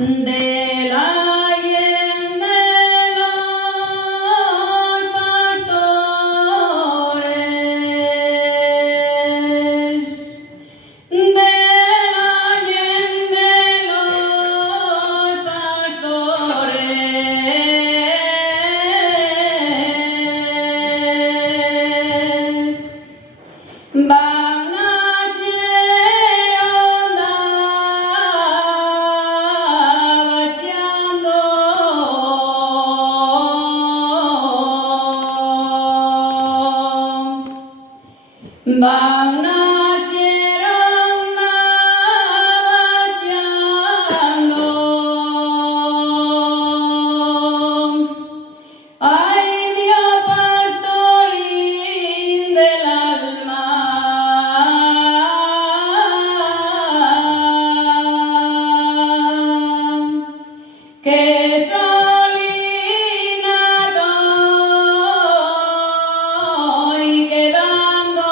de la allende los pastores, de la allende los pastores, van a ser onda vaciando, van a ser onda vaciando. Ay, mio pastorín del alma, que solina estoy quedando.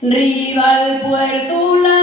Riva al puerto la